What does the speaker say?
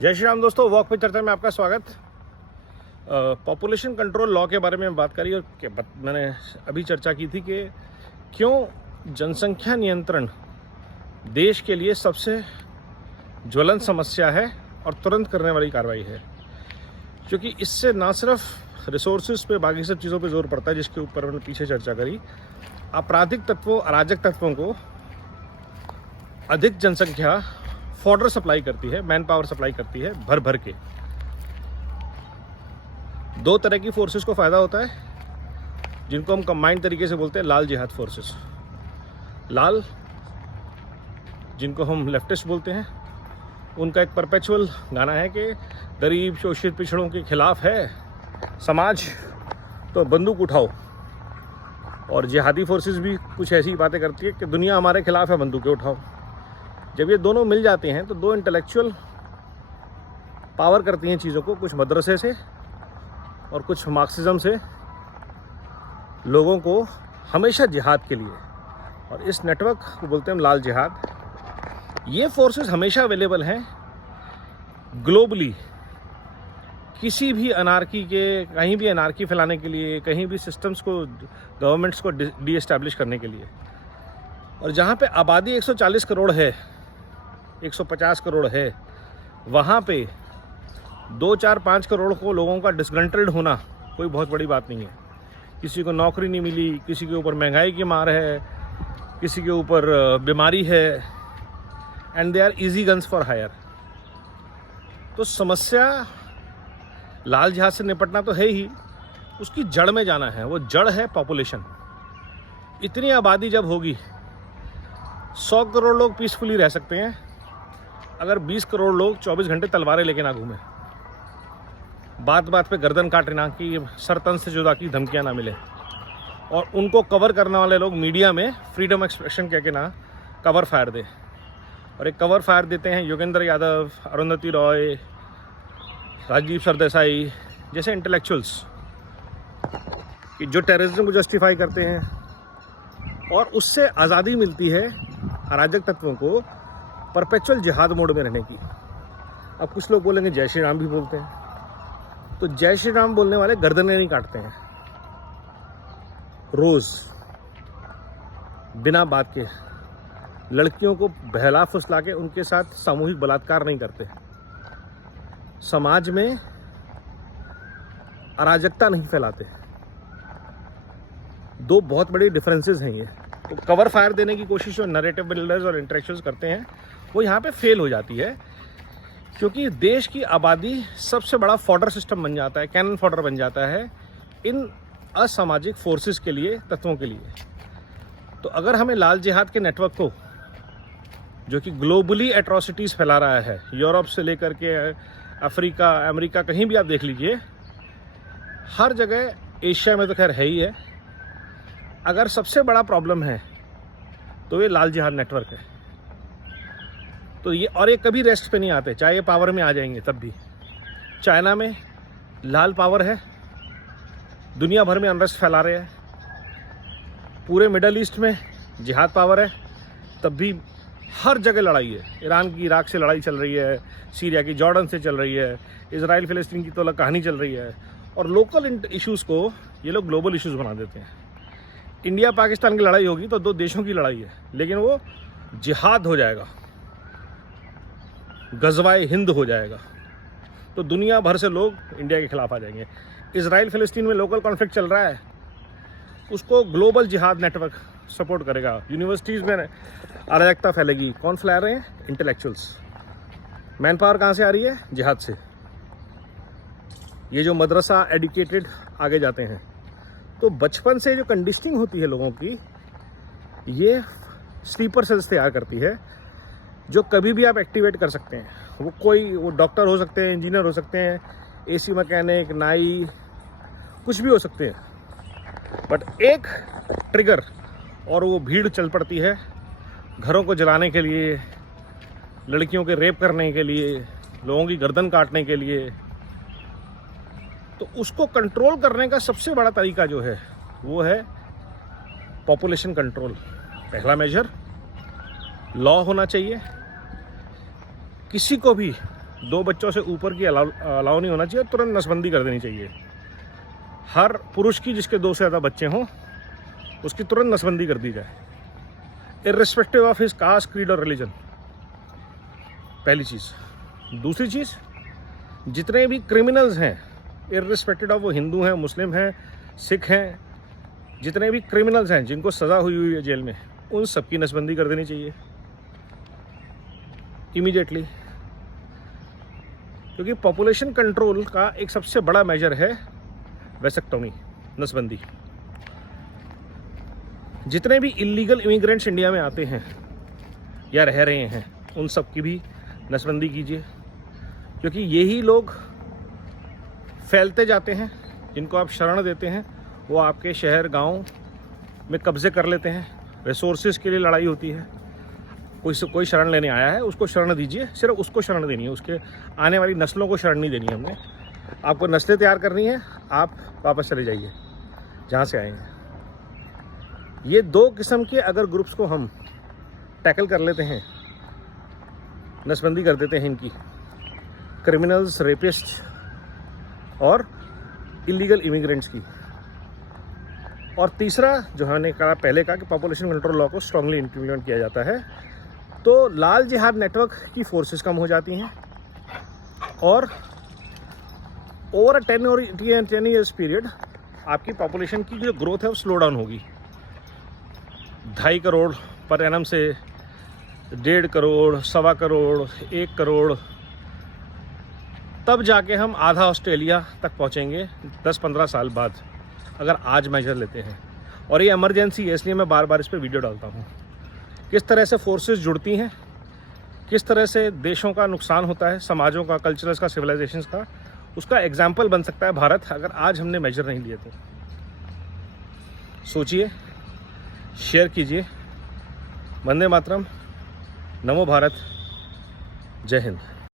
जय श्री राम दोस्तों, वॉक पे चर्चा में आपका स्वागत। पॉपुलेशन कंट्रोल लॉ के बारे में बात करी और मैंने अभी चर्चा की थी कि क्यों जनसंख्या नियंत्रण देश के लिए सबसे ज्वलंत समस्या है और तुरंत करने वाली कार्रवाई है, क्योंकि इससे ना सिर्फ रिसोर्सेज पे बाकी सब चीज़ों पे जोर पड़ता है जिसके ऊपर मैंने पीछे चर्चा करी। आपराधिक तत्वों, अराजक तत्वों को अधिक जनसंख्या फॉडर सप्लाई करती है, मैन पावर सप्लाई करती है भर भर के। दो तरह की फोर्सेस को फ़ायदा होता है जिनको हम कंबाइंड तरीके से बोलते हैं लाल जिहाद फोर्सेस। लाल, जिनको हम लेफ्टिस्ट बोलते हैं, उनका एक परपेचुअल गाना है कि गरीब शोषित पिछड़ों के खिलाफ है समाज, तो बंदूक उठाओ। और जिहादी फोर्सेस भी कुछ ऐसी बातें करती है कि दुनिया हमारे खिलाफ है, बंदूकें उठाओ। जब ये दोनों मिल जाते हैं तो दो इंटेलेक्चुअल पावर करती हैं चीज़ों को, कुछ मदरसे से और कुछ मार्क्सिज्म से, लोगों को हमेशा जिहाद के लिए। और इस नेटवर्क को बोलते हैं हम लाल जिहाद। ये फोर्सेस हमेशा अवेलेबल हैं ग्लोबली, किसी भी अनार्की के, कहीं भी अनार्की फैलाने के लिए, कहीं भी सिस्टम्स को, गवर्नमेंट्स को डी एस्टैब्लिश करने के लिए। और जहाँ पे आबादी 140 करोड़ है, 150 करोड़ है, वहाँ पे 2, 4, 5 करोड़ को लोगों का डिसग्रंटल्ड होना कोई बहुत बड़ी बात नहीं है। किसी को नौकरी नहीं मिली, किसी के ऊपर महंगाई की मार है, किसी के ऊपर बीमारी है, and they are easy guns for hire. तो समस्या लाल जिहाद से निपटना तो है ही, उसकी जड़ में जाना है। वो जड़ है पॉपुलेशन। इतनी आबादी जब होगी, 100 करोड़ लोग पीसफुली रह सकते हैं अगर 20 करोड़ लोग 24 घंटे तलवारें लेके ना घूमें, बात बात पे गर्दन काटना कि सर तन से जुदा की धमकियां ना मिले, और उनको कवर करने वाले लोग मीडिया में फ्रीडम एक्सप्रेशन कह के ना कवर फायर दे। और एक कवर फायर देते हैं योगेंद्र यादव, अरुंधति रॉय, राजीव सरदेसाई जैसे इंटेलेक्चुअल्स, कि जो टेररिज्म को जस्टिफाई करते हैं। और उससे आज़ादी मिलती है अराजक तत्वों को परपेचुअल जिहाद मोड में रहने की। अब कुछ लोग बोलेंगे जय श्री राम भी बोलते हैं, तो जय श्री राम बोलने वाले गर्दनें नहीं काटते हैं रोज़ बिना बात के। लड़कियों को बहला फुसला के उनके साथ सामूहिक बलात्कार नहीं करते। समाज में अराजकता नहीं फैलाते। दो बहुत बड़ी डिफरेंसेस हैं ये। तो कवर फायर देने की कोशिश जो नैरेटिव बिल्डर्स और इंटरेक्शंस करते हैं वो यहाँ पे फेल हो जाती है, क्योंकि देश की आबादी सबसे बड़ा फॉडर सिस्टम बन जाता है, कैनन फॉडर बन जाता है इन असामाजिक फोर्सेस के लिए, तत्वों के लिए। तो अगर हमें लाल जिहाद के नेटवर्क को, जो कि ग्लोबली एट्रोसिटीज़ फैला रहा है, यूरोप से लेकर के अफ्रीका, अमेरिका, कहीं भी आप देख लीजिए, हर जगह, एशिया में तो खैर है ही है, अगर सबसे बड़ा प्रॉब्लम है तो ये लाल जिहाद नेटवर्क है। तो ये, और ये कभी रेस्ट पे नहीं आते, चाहे ये पावर में आ जाएंगे तब भी। चाइना में लाल पावर है, दुनिया भर में अनरेस्ट फैला रहे हैं। पूरे मिडल ईस्ट में जिहाद पावर है, तब भी हर जगह लड़ाई है। ईरान की इराक से लड़ाई चल रही है, सीरिया की जॉर्डन से चल रही है, इजराइल फिलिस्तीन की तो अलग कहानी चल रही है। और लोकल इश्यूज़ को ये लोग ग्लोबल इश्यूज़ बना देते हैं। इंडिया पाकिस्तान की लड़ाई होगी तो दो देशों की लड़ाई है, लेकिन वो जिहाद हो जाएगा, गजवाए हिंद हो जाएगा, तो दुनिया भर से लोग इंडिया के खिलाफ आ जाएंगे। इजराइल फिलिस्तीन में लोकल कॉन्फ्लिक्ट चल रहा है, उसको ग्लोबल जिहाद नेटवर्क सपोर्ट करेगा। यूनिवर्सिटीज़ में अराजकता फैलेगी, कौन फैला रहे हैं? इंटेलेक्चुअल्स। मैन पावर कहाँ से आ रही है? जिहाद से। ये जो मदरसा एडुकेटेड आगे जाते हैं, तो बचपन से जो कंडीशनिंग होती है लोगों की, ये स्लीपर सेल्स तैयार करती है, जो कभी भी आप एक्टिवेट कर सकते हैं। वो डॉक्टर हो सकते हैं, इंजीनियर हो सकते हैं, एसी मैकेनिक, नाई, कुछ भी हो सकते हैं। बट एक ट्रिगर और वो भीड़ चल पड़ती है घरों को जलाने के लिए, लड़कियों के रेप करने के लिए, लोगों की गर्दन काटने के लिए। तो उसको कंट्रोल करने का सबसे बड़ा तरीका जो है वो है पॉपुलेशन कंट्रोल। पहला मेजर लॉ होना चाहिए, किसी को भी 2 बच्चों से ऊपर की अलाउ नहीं होना चाहिए, तुरंत नसबंदी कर देनी चाहिए। हर पुरुष की जिसके 2 से ज़्यादा बच्चे हों उसकी तुरंत नसबंदी कर दी जाए, irrespective of his cast, creed और रिलीजन। पहली चीज़। दूसरी चीज़, जितने भी क्रिमिनल्स हैं, इर्रिस्पेक्टिव ऑफ वो हिंदू हैं, मुस्लिम हैं, सिख हैं, जितने भी क्रिमिनल्स हैं जिनको सज़ा हुई है जेल में, उन सब की नसबंदी कर देनी चाहिए इमीडिएटली। क्योंकि पॉपुलेशन कंट्रोल का एक सबसे बड़ा मेजर है वैसेक्टोमी, नसबंदी। जितने भी इलीगल इमिग्रेंट्स इंडिया में आते हैं या रह रहे हैं, उन सब की भी नसबंदी कीजिए। क्योंकि यही लोग फैलते जाते हैं, जिनको आप शरण देते हैं, वो आपके शहर गांव में कब्जे कर लेते हैं। रिसोर्सेज के लिए लड़ाई होती है। कोई शरण लेने आया है, उसको शरण दीजिए, सिर्फ उसको शरण देनी है, उसके आने वाली नस्लों को शरण नहीं देनी है हमने। आपको नस्लें तैयार करनी है, आप वापस चले जाइए जहाँ से आए हैं। ये 2 किस्म के अगर ग्रुप्स को हम टैकल कर लेते हैं, नसबंदी कर देते हैं इनकी, क्रिमिनल्स, रेपिस्ट और इलीगल इमिग्रेंट्स की। और तीसरा जो हमने कहा पहले कहा कि पॉपुलेशन कंट्रोल लॉ को स्ट्रांगली इम्प्लीमेंट किया जाता है, तो लाल जिहाद नेटवर्क की फोर्सेस कम हो जाती हैं और ओवर अ 10 ईयर्स पीरियड आपकी पॉपुलेशन की जो ग्रोथ है वो स्लो डाउन होगी। 2.5 करोड़ पर एनम से 1.5 करोड़, 1.25 करोड़, 1 करोड़, तब जाके हम आधा ऑस्ट्रेलिया तक पहुंचेंगे 10-15 साल बाद, अगर आज मेजर लेते हैं। और ये इमरजेंसी है, इसलिए मैं बार बार इस पर वीडियो डालता हूँ। किस तरह से फोर्सेस जुड़ती हैं, किस तरह से देशों का नुकसान होता है, समाजों का, कल्चर्स का, सिविलाइजेशंस का, उसका एग्जाम्पल बन सकता है भारत, अगर आज हमने मेजर नहीं लिए तो। सोचिए, शेयर कीजिए। वंदे मातरम, नमो भारत, जय हिंद।